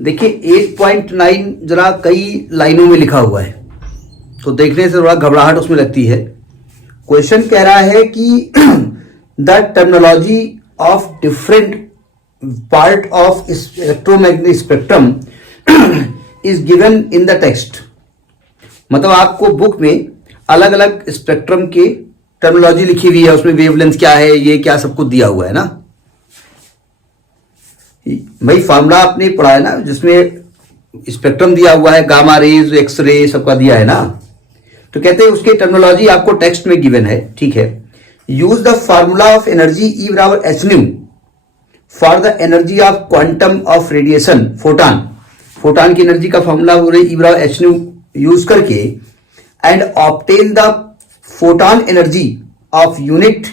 देखिए 8.9 जरा कई लाइनों में लिखा हुआ है, तो देखने से थोड़ा घबराहट उसमें लगती है। क्वेश्चन कह रहा है कि the terminology of different part of electromagnetic spectrum is given in the text. मतलब आपको बुक में अलग अलग स्पेक्ट्रम के टर्मिनोलॉजी लिखी हुई है, उसमें वेवलेंथ क्या है, ये क्या सब कुछ दिया हुआ है ना। भाई फार्मूला आपने पढ़ा है ना, जिसमें स्पेक्ट्रम दिया हुआ है, गामा रेज, एक्स रे सबका दिया है ना। तो कहते हैं उसके टर्मिनोलॉजी आपको टेक्स्ट में गिवन है, ठीक है। Use the formula of energy E बराबर H nu for the energy of quantum of radiation photon. Photon की एनर्जी का फॉर्मूला ई बराबर एच न्यू यूज करके and obtain the photon energy of unit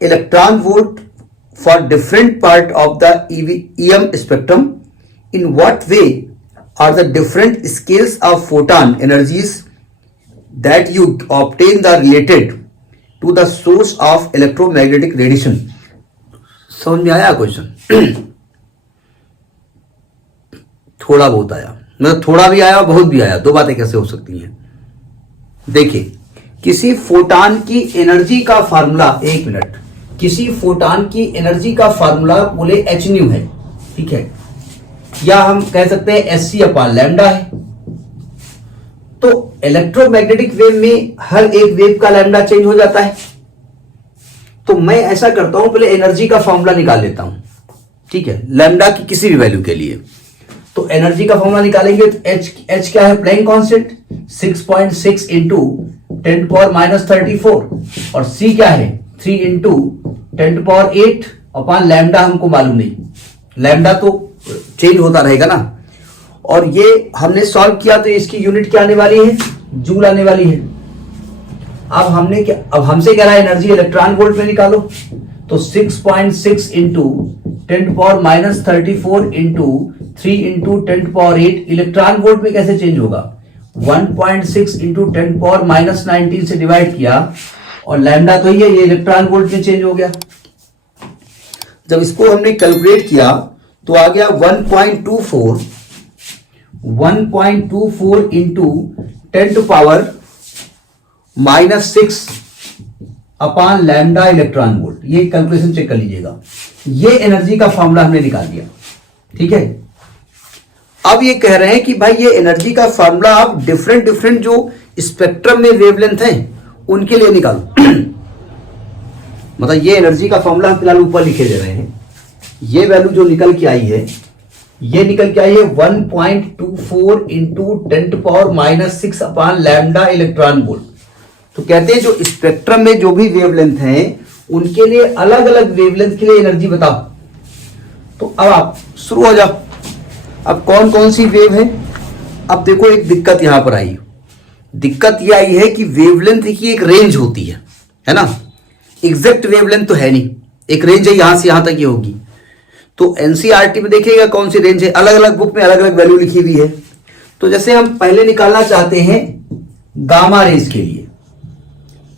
electron volt for different part of the EM spectrum. In what way are the different scales of photon energies that you obtain the related to the source of electromagnetic radiation? समझ में आया question? थोड़ा बहुत आया, मतलब थोड़ा भी आया बहुत भी आया, दो बातें कैसे हो सकती हैं। देखिए किसी फोटान की एनर्जी का फार्मूला, एक मिनट, किसी फोटान की एनर्जी का फार्मूला बोले एच न्यू है, ठीक है, या हम कह सकते हैं एस सी अपान लैम्डा है। तो इलेक्ट्रोमैग्नेटिक वेव में हर एक वेव का लैम्डा चेंज हो जाता है। तो मैं ऐसा करता हूं, पहले एनर्जी का फॉर्मूला निकाल लेता हूं, ठीक है, लैम्डा की किसी भी वैल्यू के लिए। तो एनर्जी का फॉर्मूला निकालेंगे तो एच क्या है, प्लैंक कांस्टेंट 6.6 इंटू 10⁻34, और सी क्या है 3 इंटू 10⁸ अपॉन लैम्डा हमको मालूम नहीं, लैम्डा तो चेंज होता रहेगा ना। और ये हमने सॉल्व किया तो इसकी यूनिट क्या आने वाली है, जूल आने वाली है। अब हमसे कह रहा है एनर्जी इलेक्ट्रॉन वोल्ट में निकालो, तो 6.6 into 10⁻34 into 3 into 10⁸ electron volt में कैसे चेंज होगा, 1.6 इंटू 10⁻19 से डिवाइड किया, और लैम्डा तो ही है, ये इलेक्ट्रॉन वोल्ट में चेंज हो गया। जब इसको हमने कैलकुलेट किया तो आ गया 1.24 इंटू 10⁻⁻6 अपान लैम्डा इलेक्ट्रॉन वोल्ट। ये कैलकुलेशन चेक कर लीजिएगा, ये एनर्जी का फॉर्मूला हमने निकाल दिया, ठीक है। अब ये कह रहे हैं कि भाई ये एनर्जी का फॉर्मूला आप डिफरेंट जो स्पेक्ट्रम में वेवलेंथ है उनके लिए निकालो। मतलब ये एनर्जी का फॉर्मूला हम फिलहाल ऊपर लिखे दे रहे हैं। ये वैल्यू जो निकल के आई है, ये निकल के आई है 1.24 इंटू 10⁻⁻6 अपान लैम्डा इलेक्ट्रॉन वोल्ट। तो कहते हैं जो स्पेक्ट्रम में जो भी वेवलेंथ है उनके लिए अलग अलग वेवलेंथ के लिए एनर्जी बताओ। तो अब आप शुरू हो जाओ, अब कौन कौन सी वेव है। अब देखो एक दिक्कत यहां पर आई, दिक्कत यह आई है कि वेवलेंथ की एक रेंज होती है ना। एग्जैक्ट वेवलेंथ तो है नहीं, एक रेंज है, यहां से यहां तक ये होगी। तो एनसीईआरटी में देखिएगा कौन सी रेंज है, अलग अलग बुक में अलग अलग वैल्यू लिखी हुई है। तो जैसे हम पहले निकालना चाहते हैं गामा रेज के लिए,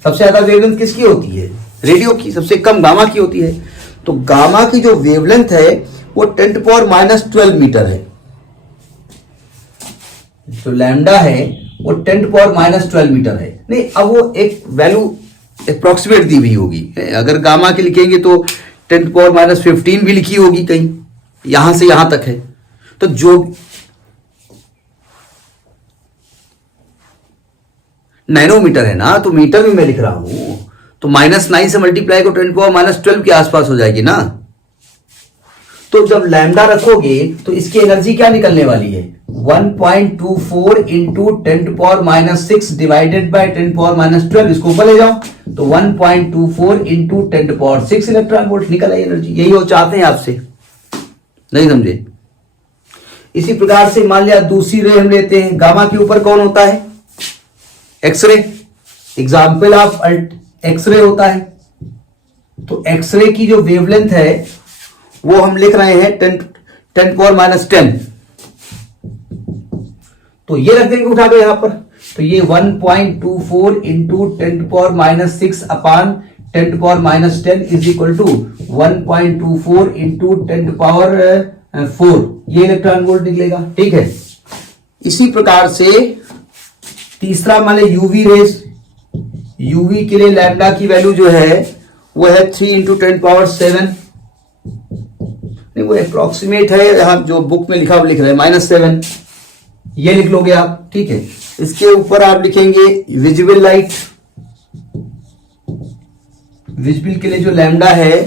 सबसे ज्यादा वेवलेंथ किसकी होती है, रेडियो की, सबसे कम गामा की होती है। तो गामा की जो वेवलेंथ है वो 10⁻12 मीटर है। जो लैम्डा है वो 10⁻12 मीटर है। नहीं, अब वो एक वैल्यू अप्रोक्सीमेट दी हुई होगी, अगर गामा की लिखेंगे तो 10⁻15 भी लिखी होगी कहीं, यहां से यहां तक है। तो जो नैनोमीटर है ना, तो मीटर में मैं लिख रहा हूं, तो -9 से मल्टीप्लाई को 10⁻12 के आसपास हो जाएगी ना। तो जब लैम्डा रखोगे तो इसकी एनर्जी क्या निकलने वाली है, 1.24 इंटू 10⁻6 डिवाइडेड बाय 10⁻12, इसको ऊपर ले जाओ तो 1.24 इंटू 10⁻6 इलेक्ट्रॉन वोल्ट निकल आई एनर्जी। यही वो चाहते हैं आपसे, नहीं समझे। इसी प्रकार से मान लिया दूसरी रे हम लेते हैं, गामा के ऊपर कौन होता है, एक्सरे, एग्जाम्पल ऑफ एक्सरे होता है। तो एक्सरे की जो वेवलेंथ है वो हम लिख रहे हैं 10⁻10। तो ये रख देंगे उठा के यहां पर, तो ये 1.24 into 10⁻6 upon 10⁻10 is equal to 1.24 into 10⁻ 4 ये इलेक्ट्रॉन वोल्ट निकलेगा। ठीक है, इसी प्रकार से तीसरा मान ले यूवी रेस, यूवी के लिए लैम्डा की वैल्यू जो है वो है 3 इंटू 10⁻7, नहीं वो अप्रोक्सीमेट है, यहां जो बुक में लिखा वो लिख रहे हैं -7, ये लिख लोगे आप। ठीक है, इसके ऊपर आप लिखेंगे विजिबल लाइट, विजिबल के लिए जो लैम्डा है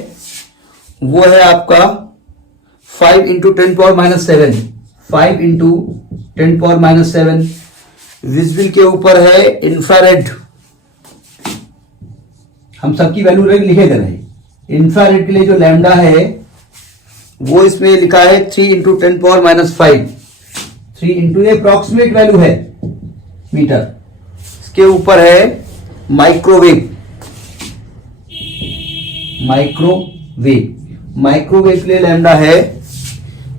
वो है आपका 5 इंटू 10⁻7, 5 इंटू 10⁻7। विजिबल के ऊपर है इंफ्रारेड, हम सबकी वैल्यू लिखे कर रहे हैं। इंफ्रारेड के लिए जो लैम्डा है वो इसमें लिखा है 3 इंटू 10⁻5, 3 इंटू अप्रोक्सीमेट वैल्यू है मीटर। इसके ऊपर है माइक्रोवेव, माइक्रोवेव के लिए लैम्डा है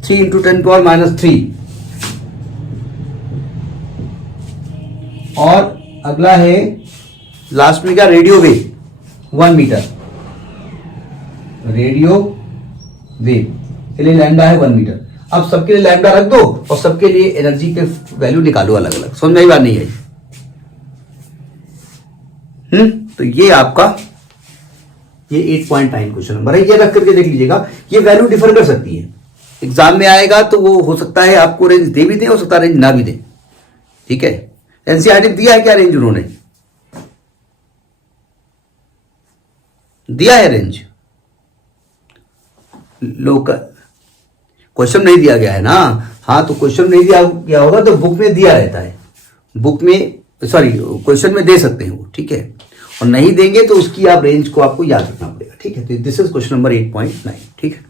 3 इंटू 10⁻3। और अगला है लास्ट में क्या, radio wave 1 metre, radio wave के लिए लैम्डा है 1 मीटर। अब सबके लिए लैम्डा रख दो और सबके लिए एनर्जी के वैल्यू निकालो अलग अलग, समझ में आई बात नहीं आई? तो ये आपका ये 8.9 क्वेश्चन नंबर है, ये रख करके देख लीजिएगा। ये वैल्यू डिफर कर सकती है, एग्जाम में आएगा तो वो हो सकता है आपको रेंज दे भी दे, हो सकता है रेंज ना भी दे। ठीक है, एनसीईआरटी दिया है क्या रेंज, उन्होंने दिया है रेंज? लोकल क्वेश्चन नहीं दिया गया है ना। हाँ, तो क्वेश्चन नहीं दिया गया होगा तो बुक में दिया रहता है, बुक में सॉरी क्वेश्चन में दे सकते हैं वो। ठीक है, और नहीं देंगे तो उसकी आप रेंज को आपको याद रखना पड़ेगा। ठीक है, तो दिस इज क्वेश्चन नंबर 8.9। ठीक है।